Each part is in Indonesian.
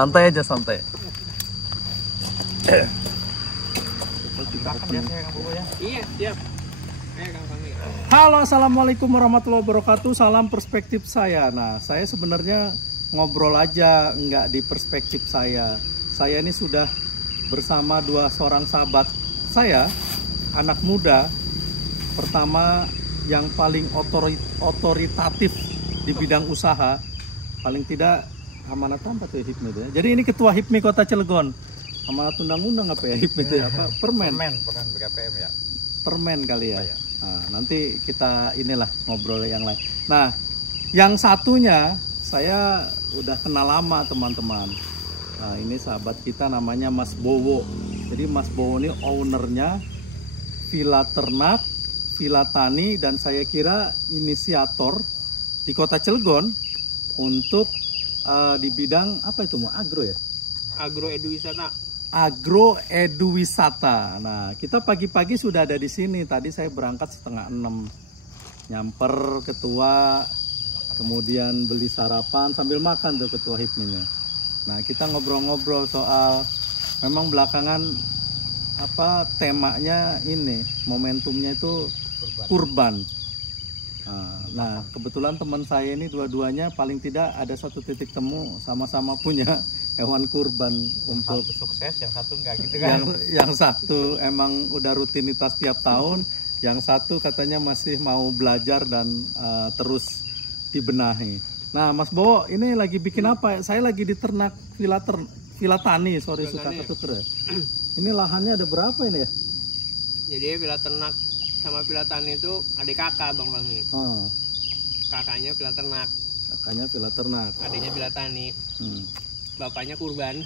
Santai aja, santai. Iya, siap. Halo, assalamualaikum warahmatullahi wabarakatuh. Salam perspektif saya. Nah, saya sebenarnya ngobrol aja, nggak di perspektif saya. Saya ini sudah bersama seorang sahabat saya, anak muda. Pertama yang paling otoritatif di bidang usaha, paling tidak amanat apa tuh HIPMI itu ya. Jadi ini ketua HIPMI Kota Cilegon. Amanat undang-undang apa ya HIPMI itu ya? Apa? Permen BKPM ya. Permen kali ya. Nah, nanti kita inilah ngobrol yang lain. Nah, yang satunya saya udah kenal lama teman-teman. Nah, ini sahabat kita namanya Mas Bowo. Jadi Mas Bowo ini ownernya Villa Ternak, Villa Tani, dan saya kira inisiator di Kota Cilegon untuk di bidang apa itu, mau agro ya? Agroeduwisata. Nah, kita pagi-pagi sudah ada di sini. Tadi saya berangkat 5:30, nyamper ketua, kemudian beli sarapan sambil makan tuh ketua HIPMI-nya. Nah, kita ngobrol-ngobrol soal, memang belakangan apa temanya ini, momentumnya itu kurban. Nah, kebetulan teman saya ini dua-duanya paling tidak ada satu titik temu, sama-sama punya hewan kurban. Untuk sukses, yang satu enggak gitu kan. Yang satu emang udah rutinitas tiap tahun, yang satu katanya masih mau belajar dan terus dibenahi. Nah, Mas Bowo ini lagi bikin apa? Saya lagi di ternak Villa Tani, sorry suka ketuker. Ini lahannya ada berapa ini ya? Jadi Villa Ternak sama Villa Tani itu adik kakak Bang Fahmi. Kakaknya Villa Ternak. Kakaknya Villa Ternak. Adiknya Villa Tani. Bapaknya kurban.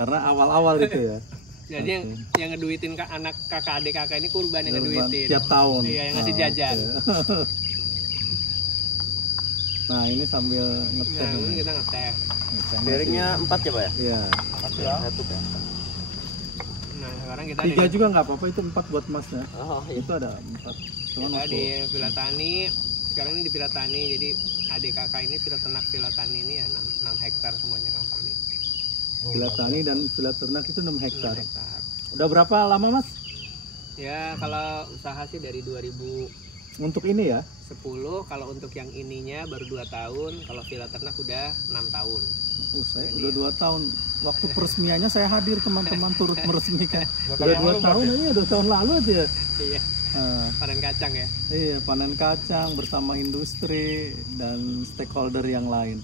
Karena awal-awal itu ya. Jadi yang ngeduitin anak kakak adik kakak ini kurban yang ngeduitin. Tiap tahun. Iya, yang ngasih jajan. Okay. Nah, ini sambil ngeteh. Nah, ini kita ngeteh. Piringnya 4 ya, Pak ya? Iya. 4 ya. Satu ya. Nah, sekarang kita 3 juga nggak apa-apa, itu 4 buat Masnya. Oh, iya. Itu ada 4. Kita di Villa Tani. Sekarang ini di Villa Tani. Jadi adik kakak ini Villa Ternak Villa Tani ini ya 6 hektar semuanya Kang Fahmi. Villa Tani dan Villa Ternak itu 6 hektar. 6 hektar. Udah berapa lama, Mas? Ya, kalau usaha sih dari 2010. Untuk ini ya? Kalau untuk yang ininya baru 2 tahun. Kalau Villa Ternak udah 6 tahun. Saya udah 2 tahun. Waktu peresmiannya saya hadir, teman-teman turut meresmikan. Udah 2 tahun, ini udah tahun lalu aja ya? Iya. Panen kacang ya? Iya, panen kacang bersama industri dan stakeholder yang lain.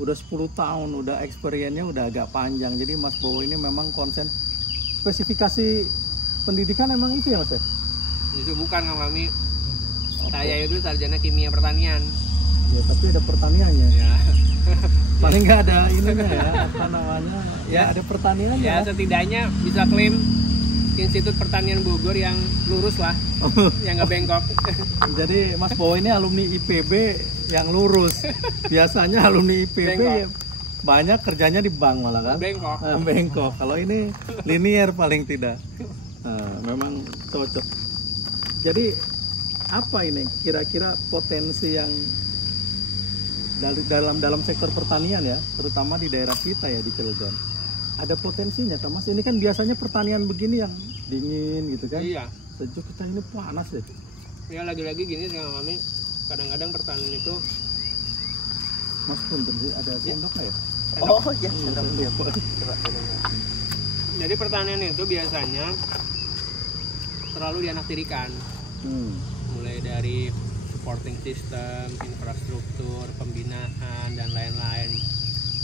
Udah 10 tahun, udah experience-nya udah agak panjang. Jadi Mas Bowo ini memang konsen. Spesifikasi pendidikan emang itu ya, Mas ya? Itu bukan Kang Fahmi. Saya itu sarjana kimia pertanian. Ya, tapi ada pertaniannya. Ya. Paling nggak ada ininya ya, apa namanya? Ya, ada pertaniannya. Ya, setidaknya bisa klaim Institut Pertanian Bogor yang lurus lah, yang nggak bengkok. Jadi Mas Bowo ini alumni IPB yang lurus. Biasanya alumni IPB bengkok. Banyak kerjanya di bank malah kan? Bengkok. Bengkok. Kalau ini linier paling tidak. Memang cocok. Jadi apa ini kira-kira potensi yang dalam sektor pertanian ya, terutama di daerah kita ya di Cilegon, ada potensinya kan Mas? Ini kan biasanya pertanian begini yang dingin gitu kan? Iya. Sejuk, kita ini panas ya. Ya lagi-lagi gini sih Kang Fahmi, kadang-kadang pertanian itu. Mas punten ada sendok nggak ya? Oh iya, Jadi pertanian itu biasanya terlalu dianaktirikan. Mulai dari supporting system, infrastruktur, pembinaan, dan lain-lain.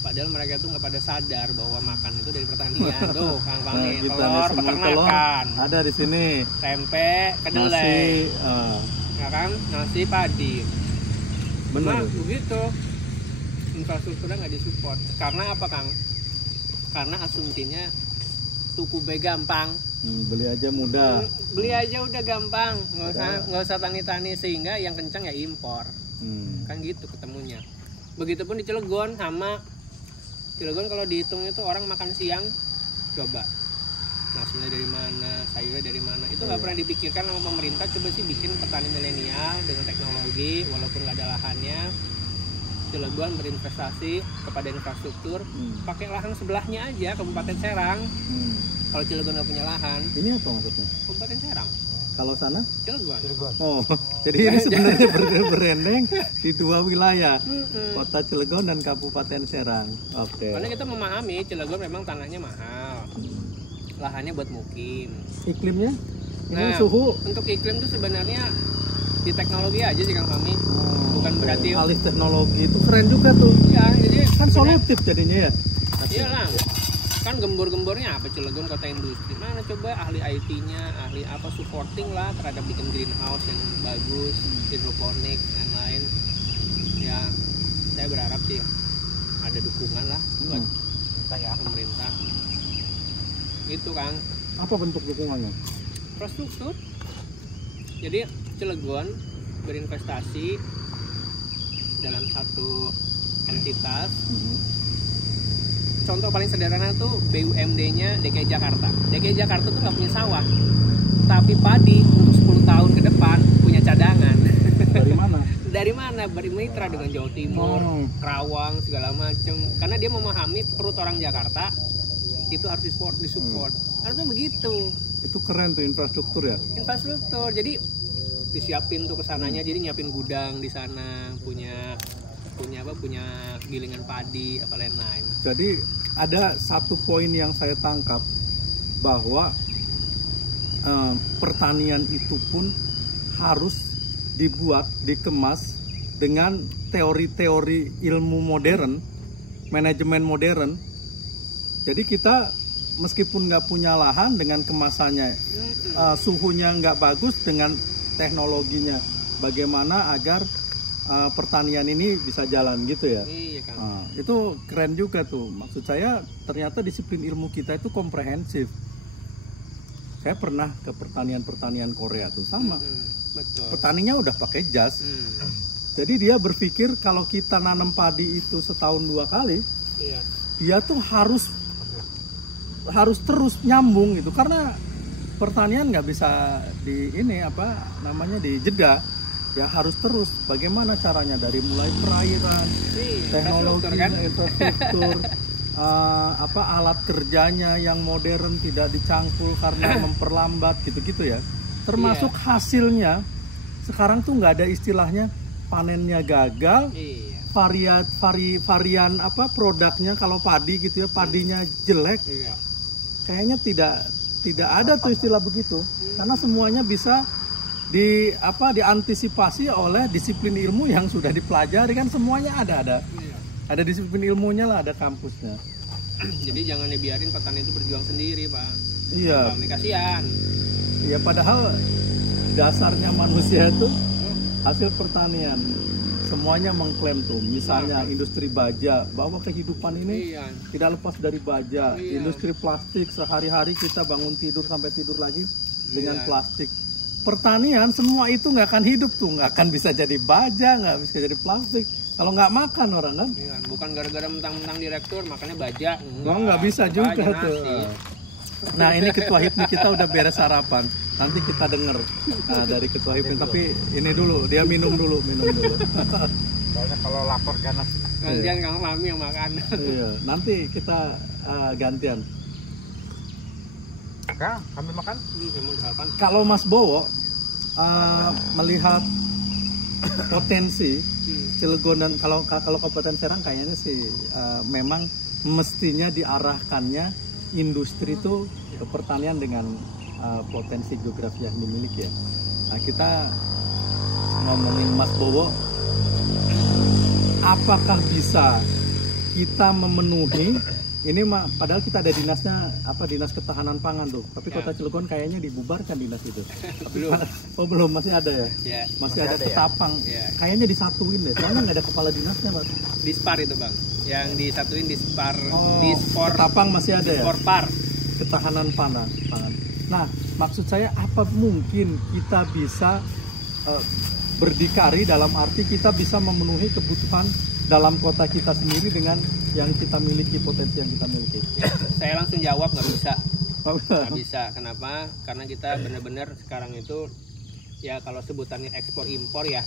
Padahal mereka tuh nggak pada sadar bahwa makan itu dari pertanian. Tuh, Kang Fahmi, telur, peternakan. Ada di sini. Tempe, kedelai. Ya kan? Nasi, padi. Benar. Nah, begitu. Infrastrukturnya nggak disupport. Karena apa, Kang? Karena asumsinya tuku be gampang. Beli aja mudah. Beli aja udah gampang, nggak usah tani-tani, sehingga yang kencang ya impor. Kan gitu ketemunya. Begitupun di Cilegon sama Cilegon, kalau dihitung itu orang makan siang, coba nasinya dari mana, sayurnya dari mana, itu nggak pernah dipikirkan sama pemerintah. Coba sih bikin petani milenial dengan teknologi, walaupun nggak ada lahannya, Cilegon berinvestasi kepada infrastruktur, pakai lahan sebelahnya aja Kabupaten Serang. Kalau Cilegon nggak punya lahan, Ini apa maksudnya? Kabupaten Serang, Kalau sana? Cilegon. Oh, jadi ini sebenarnya berendeng di dua wilayah, Kota Cilegon dan Kabupaten Serang. Oke. Karena kita memahami Cilegon memang tanahnya mahal, lahannya buat mukim. Iklimnya? Ini Nah, suhu untuk iklim tuh sebenarnya di teknologi aja sih Kang Fahmi, bukan berarti. alih teknologi itu keren juga tuh. Ya, jadi Kan sebenarnya- solutif jadinya ya. Iya lah, kan gembor-gembornya apa Cilegon kota industri, mana coba ahli IT-nya, ahli apa supporting lah terhadap bikin greenhouse yang bagus, hidroponik dan lain. Ya, saya berharap sih ada dukungan lah buat pemerintah. Gitu Kang, Apa bentuk dukungannya? infrastruktur. Jadi Cilegon berinvestasi dalam satu entitas. Contoh paling sederhana tuh BUMD-nya DKI Jakarta. DKI Jakarta tuh nggak punya sawah, tapi padi untuk 10 tahun ke depan punya cadangan. Dari mana? Dari mana? Bermitra dengan Jawa Timur, Kerawang, segala macem. Karena dia memahami perut orang Jakarta itu harus disupport. Harusnya begitu. Itu keren tuh infrastruktur ya. Infrastruktur. Jadi disiapin tuh kesananya. Jadi nyiapin gudang di sana, punya gilingan padi apa lain-lain. Jadi ada satu poin yang saya tangkap bahwa pertanian itu pun harus dibuat, dikemas dengan teori-teori ilmu modern, manajemen modern. Jadi kita meskipun nggak punya lahan dengan kemasannya, suhunya nggak bagus dengan teknologinya, bagaimana agar pertanian ini bisa jalan gitu ya. Iya kan. Itu keren juga tuh. Maksud saya ternyata disiplin ilmu kita itu komprehensif. Saya pernah ke pertanian Korea tuh sama. Betul. Petaninya udah pakai jas. Jadi dia berpikir kalau kita nanam padi itu setahun 2 kali, Iya. dia tuh harus terus nyambung gitu, karena pertanian nggak bisa dijeda. Ya harus terus. Bagaimana caranya dari mulai perairan, teknologi, infrastruktur, alat kerjanya yang modern tidak dicangkul karena memperlambat gitu-gitu ya. Termasuk hasilnya sekarang tuh nggak ada istilahnya panennya gagal, varian produknya kalau padi gitu ya, padinya jelek. Kayaknya tidak ada tuh istilah begitu, karena semuanya bisa diantisipasi oleh disiplin ilmu yang sudah dipelajari, kan semuanya ada disiplin ilmunya lah, ada kampusnya. Jadi jangan dibiarin petani itu berjuang sendiri, Pak. Iya. Kasihan. Iya, padahal dasarnya manusia itu hasil pertanian. Semuanya mengklaim tuh, misalnya industri baja, bahwa kehidupan ini tidak lepas dari baja. Industri plastik, sehari-hari kita bangun tidur sampai tidur lagi dengan plastik. Pertanian semua itu nggak akan hidup tuh, nggak akan bisa jadi baja, nggak bisa jadi plastik kalau nggak makan orang kan. Bukan gara-gara mentang-mentang direktur makanya baja. Nggak bisa juga tuh. Nah, ini ketua HIPMI kita udah beres sarapan, nanti kita denger dari ketua HIPMI, tapi ini dulu dia minum dulu. Soalnya kalau lapar ganas. Gantian Kang Mami yang makan. Iya, nanti kita gantian. Kang, kami makan. Kalau Mas Bowo melihat potensi Cilegon dan kalau Kabupaten Serang kayaknya sih memang mestinya diarahkannya industri itu ke pertanian dengan potensi geografi yang dimiliki ya. Nah, kita ngomongin Mas Bowo, apakah bisa kita memenuhi ini padahal kita ada dinasnya Dinas Ketahanan Pangan tuh, tapi Kota Cilegon kayaknya dibubarkan dinas itu. belum masih ada ya? Masih ada Ketapang. Kayaknya disatuin deh, karena nggak ada kepala dinasnya, Pak. Dispar itu, Bang. Yang disatuin Dispar. Ketapang masih ada ya? Disporpar. Ketahanan pangan. Nah, maksud saya apa mungkin kita bisa berdikari dalam arti kita bisa memenuhi kebutuhan dalam kota kita sendiri dengan yang kita miliki, potensi yang kita miliki? Saya langsung jawab nggak bisa. Nggak bisa. Kenapa? Karena kita benar-benar sekarang itu ya kalau sebutannya ekspor impor ya,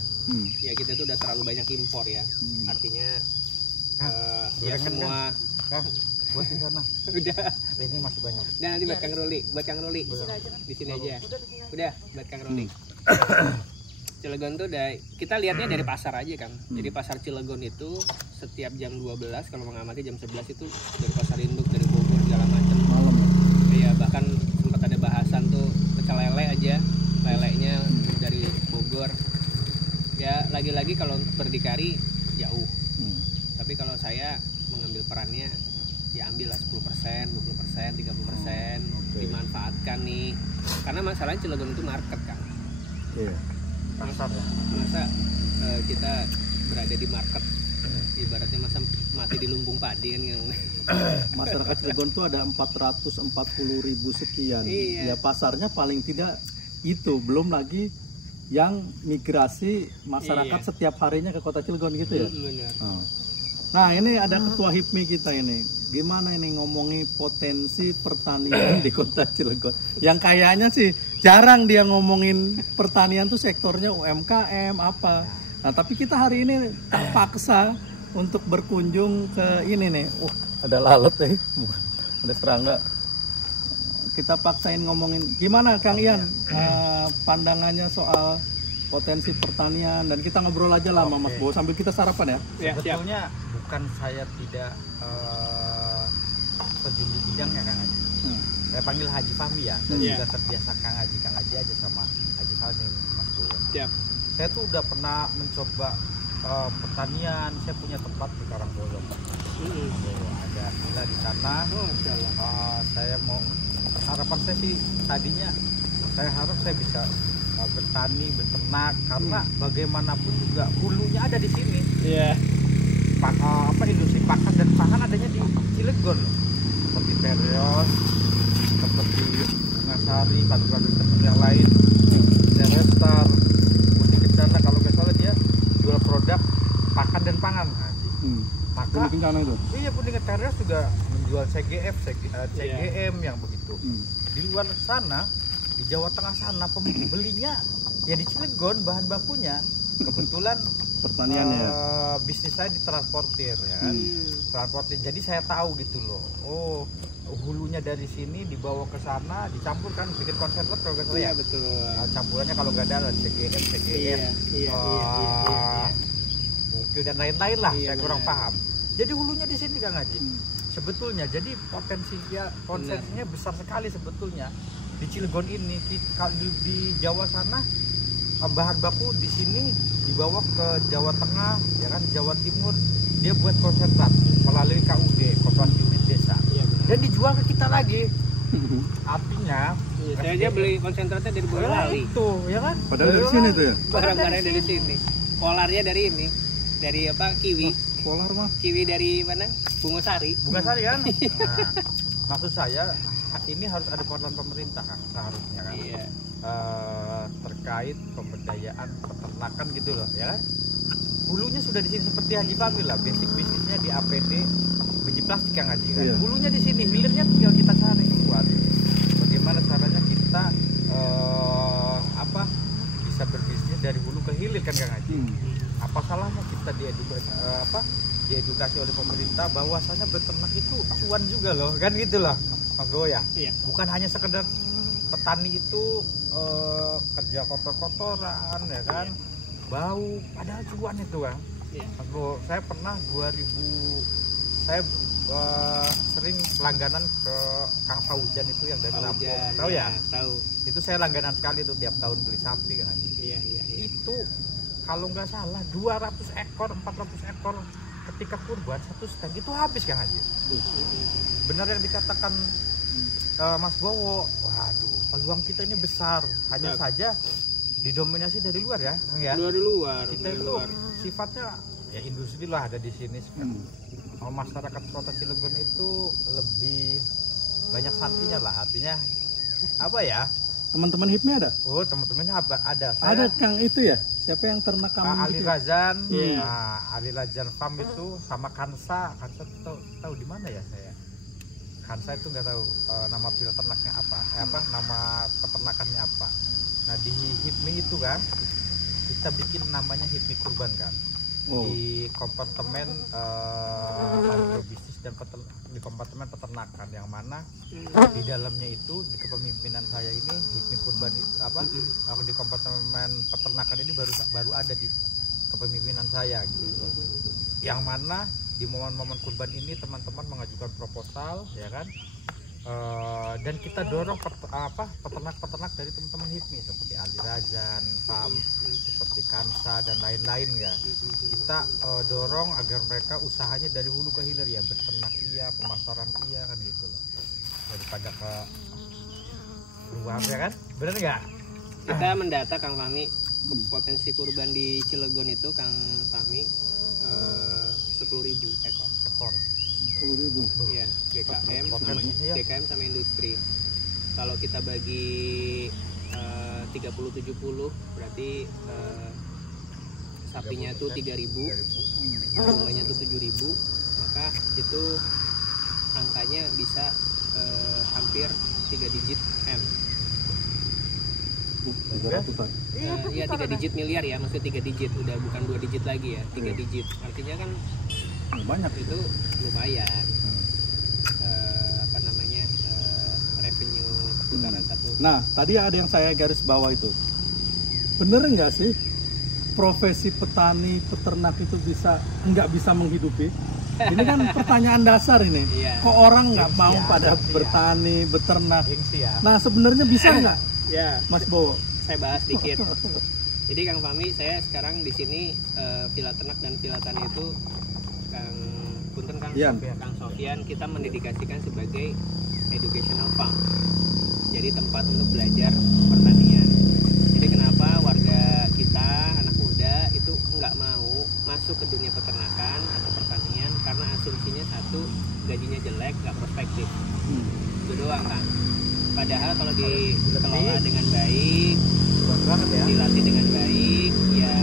ya kita tuh udah terlalu banyak impor ya. Artinya ya semua buat di sana. udah. Ini masih banyak. Dan nanti buat Kang Ruli, di sini aja. Udah buat Kang Ruli. Cilegon tuh kita lihatnya dari pasar aja kan. Jadi pasar Cilegon itu setiap jam 12 kalau mengamati jam 11 itu dari pasar induk, dari Bogor segala macam. Malam ya. Iya, bahkan sempat ada bahasan tuh pecel lele aja, lelenya dari Bogor. Ya lagi-lagi kalau untuk berdikari jauh. Tapi kalau saya mengambil perannya ya ambillah 10%, 20%, 30%, dimanfaatkan nih. Karena masalahnya Cilegon itu market kan. Iya. Masa kita berada di market, ibaratnya masa mati di lumbung padi kan. Masyarakat Cilegon tuh ada 440.000 sekian. Iya. Ya pasarnya paling tidak itu, belum lagi yang migrasi masyarakat setiap harinya ke kota Cilegon gitu ya. Benar. Nah ini ada ketua HIPMI kita ini, gimana ini ngomongi potensi pertanian di kota Cilegon? Yang kayaknya sih jarang dia ngomongin pertanian tuh sektornya UMKM apa. Nah tapi kita hari ini terpaksa untuk berkunjung ke ini nih. Ada lalat ada serangga. Kita paksain ngomongin gimana Kang Ian pandangannya soal potensi pertanian, dan kita ngobrol aja lah sama Mas Bo sambil kita sarapan ya. Sebetulnya bukan saya tidak terjun di bidangnya Kang Haji. Saya panggil Haji Fahmi ya. Saya juga terbiasa Kang Haji aja sama Haji Fahmi Mas Bo. Saya tuh udah pernah mencoba pertanian. Saya punya tempat di Karangbolong. Ada villa di sana. Saya mau, harapan saya sih tadinya saya harap saya bisa bertani, beternak, karena bagaimanapun juga hulunya ada di sini. Industri pakan dan pangan adanya di Cilegon, seperti Terios, seperti Bungasari, pabrik yang lain, Cerestar, Budi Kencana. Kalau nggak salah dia jual produk pakan dan pangan. Maka itu. Iya, Budi Terios juga menjual CGM yang begitu. Di luar sana, di Jawa Tengah sana, pembelinya ya di Cilegon bahan bakunya. Kebetulan pertaniannya bisnis saya ditransportir ya kan. Transportir, jadi saya tahu gitu loh. Oh, hulunya dari sini dibawa ke sana, dicampur kan, bikin konsentrat kalau nggak salah ya. Betul. Campurannya kalau nggak ada CGM, mungkin dan lain-lain lah. Saya kurang paham. Jadi hulunya di sini Kang Haji. Sebetulnya jadi potensinya besar sekali sebetulnya di Cilegon ini. Di Jawa sana bahan baku di sini dibawa ke Jawa Tengah ya kan, Jawa Timur, dia buat konsentrat melalui KUD, Koperasi Unit Desa, dan dijual ke kita lagi. Artinya saya aja beli konsentratnya dari Boyolali itu ya kan, padahal dari sini tuh ya, barang-barangnya dari sini, kolarnya dari ini, dari apa, kiwi. Polar mah Kiwi dari mana? Bungasari kan. Nah, maksud saya ini harus ada peran pemerintah kan, seharusnya kan. Terkait pemberdayaan peternakan gitu loh ya kan. Hulunya sudah di sini seperti Haji Fahmi lah, basic bisnisnya di APD biji plastik yang Haji kan. Hulunya di sini, hilirnya tinggal kita cari buat bagaimana caranya kita bisa berbisnis dari hulu ke hilir kan Kang Haji. Apa salahnya kita diedukasi oleh pemerintah bahwasanya beternak itu cuan juga loh kan gitu loh Mas Bo ya. Bukan hanya sekedar petani itu kerja kotor-kotoran ya kan, bau, padahal cuan itu kan. Mas Bo, saya pernah 2000 saya sering langganan ke Kang Faujan itu yang dari Lampung, tahu ya? Tahu. Itu saya langganan sekali tuh, tiap tahun beli sapi kan Haji. Itu kalau nggak salah 200 ekor, 400 ekor ketika kurban satu stand itu habis Kang Haji. Benar yang dikatakan Mas Bowo, waduh, peluang kita ini besar. Hanya saja didominasi dari luar ya, Kang ya. Dari luar. Kita itu sifatnya ya industri lah ada di sini. Masyarakat Kota Cilegon itu lebih banyak santinya lah, artinya apa ya? Teman-teman HIPMI ada? Oh, teman-temannya ada. Ada Kang itu ya? Siapa yang ternak kambing Ali gitu? Razan, Ali Razan Farm itu sama Kansa tahu di mana ya saya? Kansa itu nggak tahu nama pil ternaknya apa, nama peternakannya apa. Nah di HIPMI itu kan kita bikin namanya HIPMI Kurban kan. Di kompartemen agrobisnis dan di kompartemen peternakan, yang mana di dalamnya itu di kepemimpinan saya ini HIPMI Kurban itu di kompartemen peternakan ini baru ada di kepemimpinan saya gitu. Yang mana di momen-momen kurban ini teman-teman mengajukan proposal ya kan, dan kita dorong peternak-peternak dari teman-teman HIPMI seperti Ali Razan, PAM, seperti Kansa dan lain-lain ya. Kita dorong agar mereka usahanya dari hulu ke hilir ya, beternak iya, pemasaran iya kan gitu loh, daripada ke luar ya kan, bener nggak? Kita mendata Kang Fahmi potensi kurban di Cilegon itu Kang Fahmi 10.000 ekor. 10.000. Iya, GKM sama industri. Kalau kita bagi 30-70 berarti sapinya tuh 3.000, bunganya tuh 7.000, maka itu angkanya bisa hampir 3 digit M. Iya 3 digit miliar ya, maksudnya 3 digit, udah bukan 2 digit lagi ya, 3 digit. Artinya kan banyak itu lumayan. Revenue putaran satu. Nah, tadi ada yang saya garis bawah itu. Bener nggak sih profesi petani peternak itu nggak bisa menghidupi? Ini kan pertanyaan dasar ini. Iya. Kok orang nggak mau pada bertani, beternak? Nah, sebenarnya bisa nggak? Ya, Mas Bowo. Saya bahas dikit. Jadi Kang Fahmi, saya sekarang di sini Villa Ternak dan Villa Tani itu Kang Sofian kita mendedikasikan sebagai educational farm. Jadi tempat untuk belajar pertanian. Jadi kenapa warga kita, anak muda itu nggak mau masuk ke dunia peternakan atau pertanian? Karena asumsinya satu, gajinya jelek, nggak prospektif. Itu doang kan. Padahal kalau dikelola dengan baik, dilatih dengan baik, ya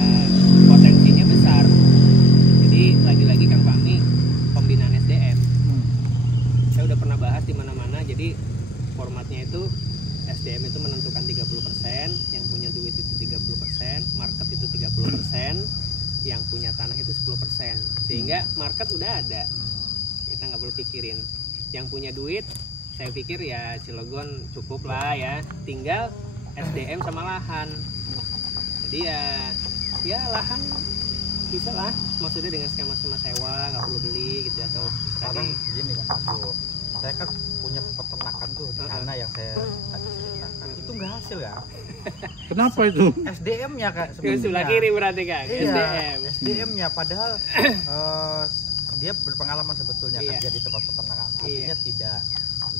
potensinya besar. Jadi lagi-lagi Kang Fahmi, pembinaan SDM. Saya udah pernah bahas di mana-mana. Jadi formatnya itu SDM itu menentukan 30%, yang punya duit itu 30%, market itu 30%, yang punya tanah itu 10%. Sehingga market udah ada. Kita nggak perlu pikirin. Yang punya duit, saya pikir ya Cilegon cukup lah ya, tinggal SDM sama lahan. Jadi ya lahan bisa lah, maksudnya dengan skema-skema sewa, nggak perlu beli gitu. Atau sekarang gini kan Bu, saya kan punya peternakan tuh di sana yang saya tadi ceritakan, itu nggak hasil ya. Kenapa itu? SDM-nya Kak sebelah kiri berarti Kak. Iya, SDM-nya padahal dia berpengalaman sebetulnya kerja di tempat peternakan, artinya tidak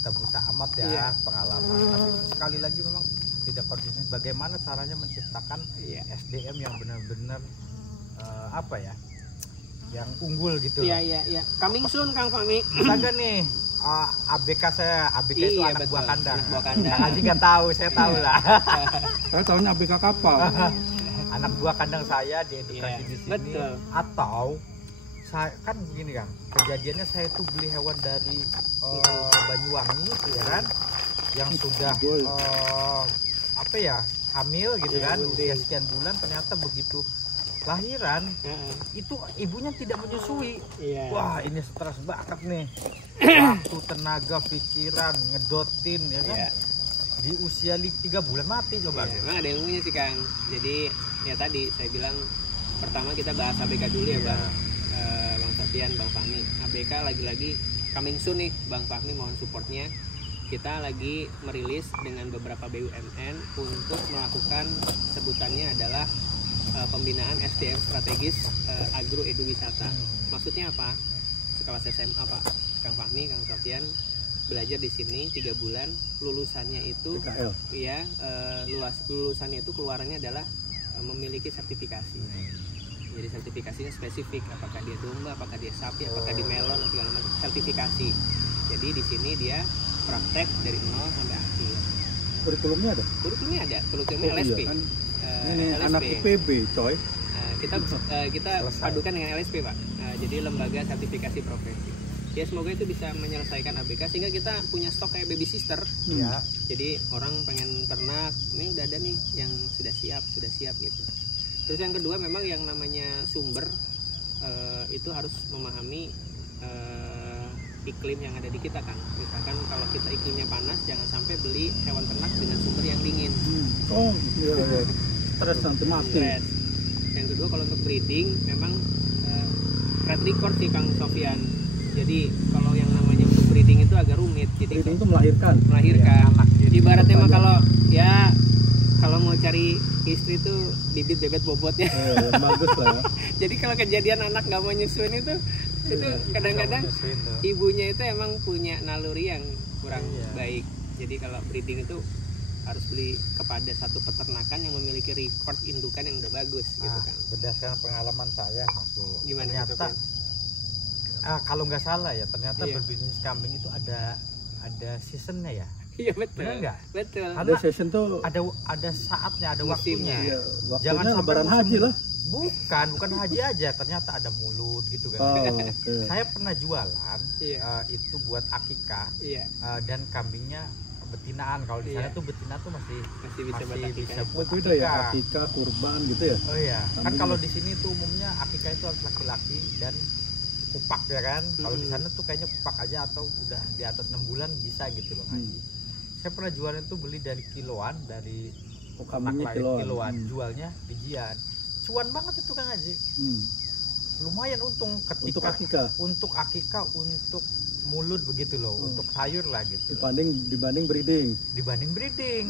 buta amat ya pengalaman, tapi sekali lagi memang tidak konsisten. Bagaimana caranya menciptakan SDM yang benar-benar yang unggul gitu. Iya. Coming soon Kang Fahmi. Misalnya nih ABK itu anak buah kandang. Kang Haji nggak tahu, saya tahu lah. Saya tahunya ABK kapal. Anak buah kandang saya diedukasi di sini. Betul. Atau saya kan begini kan, kejadiannya saya tuh beli hewan dari Banyuwangi ya kan, yang sudah hamil gitu kan, usia sekian bulan, ternyata begitu lahiran itu ibunya tidak menyusui. Wah, ini stres banget nih, waktu, tenaga, pikiran, ngedotin ya kan. Di usia 3 bulan mati coba. Memang ada ilmunya sih Kang. Jadi ya tadi saya bilang pertama kita bahas ABK dulu ya Bang. Bang Sofian, Bang Fahmi. ABK lagi-lagi coming soon nih Bang Fahmi, mohon supportnya. Kita lagi merilis dengan beberapa BUMN untuk melakukan, sebutannya adalah pembinaan SDM strategis agro edu wisata. Maksudnya apa? Sekelas SMA Pak Kang Fahmi, Kang Sofian belajar di sini 3 bulan, lulusannya itu lulusannya itu keluarannya adalah memiliki sertifikasi. Jadi sertifikasinya spesifik, apakah dia domba, apakah dia sapi, apakah dia melon, segala macam sertifikasi. Jadi di sini dia praktek dari 0 sampai akhir. Kurikulumnya ada? Kurikulumnya LSP. Iya, kan? Ini LSP. Anak IPB, coy. Kita padukan dengan LSP Pak. Jadi lembaga sertifikasi profesi. ya semoga itu bisa menyelesaikan ABK sehingga kita punya stok kayak baby sister. Ya. Jadi orang pengen ternak, ini udah ada nih yang sudah siap gitu. Terus yang kedua memang yang namanya sumber itu harus memahami iklim yang ada di kita kan. Misalkan kalau kita iklimnya panas, jangan sampai beli hewan ternak dengan sumber yang dingin. Oh iya. Stres nanti mati. Stres. Yang kedua kalau untuk breeding memang track record sih Kang Sofyan. Jadi kalau yang namanya untuk breeding itu agak rumit. Jadi Breeding itu melahirkan. Melahirkan. Ibaratnya mah kalau mau cari istri tuh bibit bebet bobotnya. Bagus lah ya. Jadi kalau kejadian anak nggak mau nyusuin itu kadang-kadang ibunya itu emang punya naluri yang kurang baik. Jadi kalau breeding itu harus beli kepada satu peternakan yang memiliki record indukan yang udah bagus gitu kan. Berdasarkan pengalaman saya, Mas Bo, Gimana ternyata kalau nggak salah ya, ternyata berbisnis kambing itu ada seasonnya ya. Iya betul. Benar nggak? Betul. Ada season tuh. Ada saatnya, ada waktunya. Iya, waktunya Jangan sampai lebaran haji lah. Bukan haji aja, ternyata ada mulut gitu kan. Okay. Saya pernah jualan itu buat akikah dan kambingnya betinaan. Kalau di sana tuh betina tuh masih bisa buat beda ya, akikah, kurban gitu ya. Oh iya, kan kalau di sini tuh umumnya akikah itu harus laki-laki dan kupak ya kan. Kalau di sana tuh kayaknya kupak aja atau udah di atas 6 bulan bisa gitu loh haji. Saya pernah jualan itu beli dari kiloan, dari kambingnya kiloan, jualnya bijian. Cuan banget itu Kang Haji. Lumayan untung ketika untuk akikah, untuk mulut begitu loh, untuk sayur lah gitu. Dibanding breeding.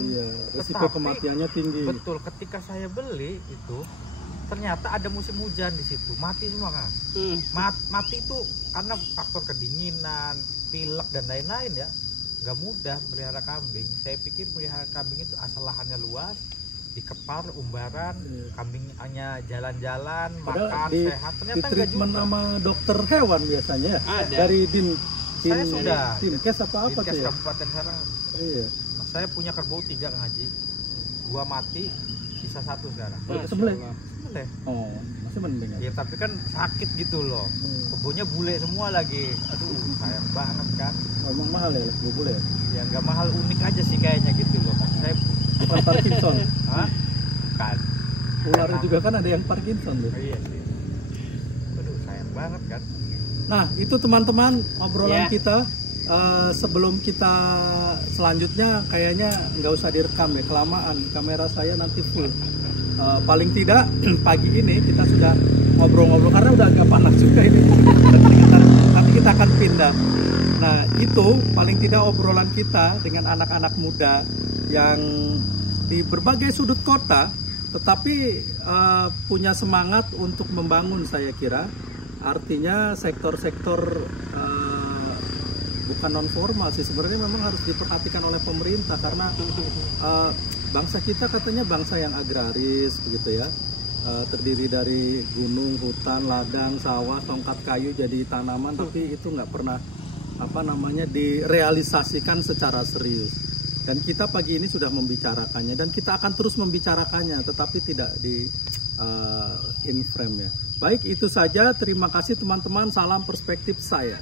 Iya, risiko kematiannya tinggi. Betul, ketika saya beli itu ternyata ada musim hujan di situ, mati semua kan. Mati itu karena faktor kedinginan, pilek dan lain-lain ya. Gak mudah melihara kambing. Saya pikir melihara kambing itu asal lahannya luas, dikepar, umbaran, kambing hanya jalan-jalan, makan, sehat. Ternyata enggak juga. Sama dokter hewan biasanya ya. Dari saya sudah Dinkes apa tuh ya? Kabupaten Serang. Iya. Saya punya kerbau 3 Kang Haji. 2 mati, sisa 1 sekarang. Sembelih. Oh, masih mending ya. Tapi kan sakit gitu loh. Kebunnya bule semua lagi. Aduh, sayang banget kan. Emang mahal ya bule? Ya nggak mahal, unik aja sih kayaknya gitu loh. Saya bukan Parkinson. Hah? Bukan. Ular juga kan ada yang Parkinson tuh. Iya sih. Aduh, sayang banget kan. Nah, itu teman-teman obrolan kita. Sebelum kita selanjutnya kayaknya nggak usah direkam ya, kelamaan. Kamera saya nanti full. Paling tidak pagi ini kita sudah ngobrol-ngobrol karena udah agak panas juga ini. Nanti kita akan pindah. Nah, itu paling tidak obrolan kita dengan anak-anak muda yang di berbagai sudut kota, tetapi punya semangat untuk membangun, saya kira. Artinya sektor-sektor bukan non formal sih, sebenarnya memang harus diperhatikan oleh pemerintah karena bangsa kita katanya bangsa yang agraris begitu ya, terdiri dari gunung, hutan, ladang, sawah, tongkat kayu jadi tanaman, tapi itu nggak pernah direalisasikan secara serius. Dan kita pagi ini sudah membicarakannya dan kita akan terus membicarakannya, tetapi tidak di in frame ya. Baik, itu saja. Terima kasih teman-teman. Salam perspektif saya.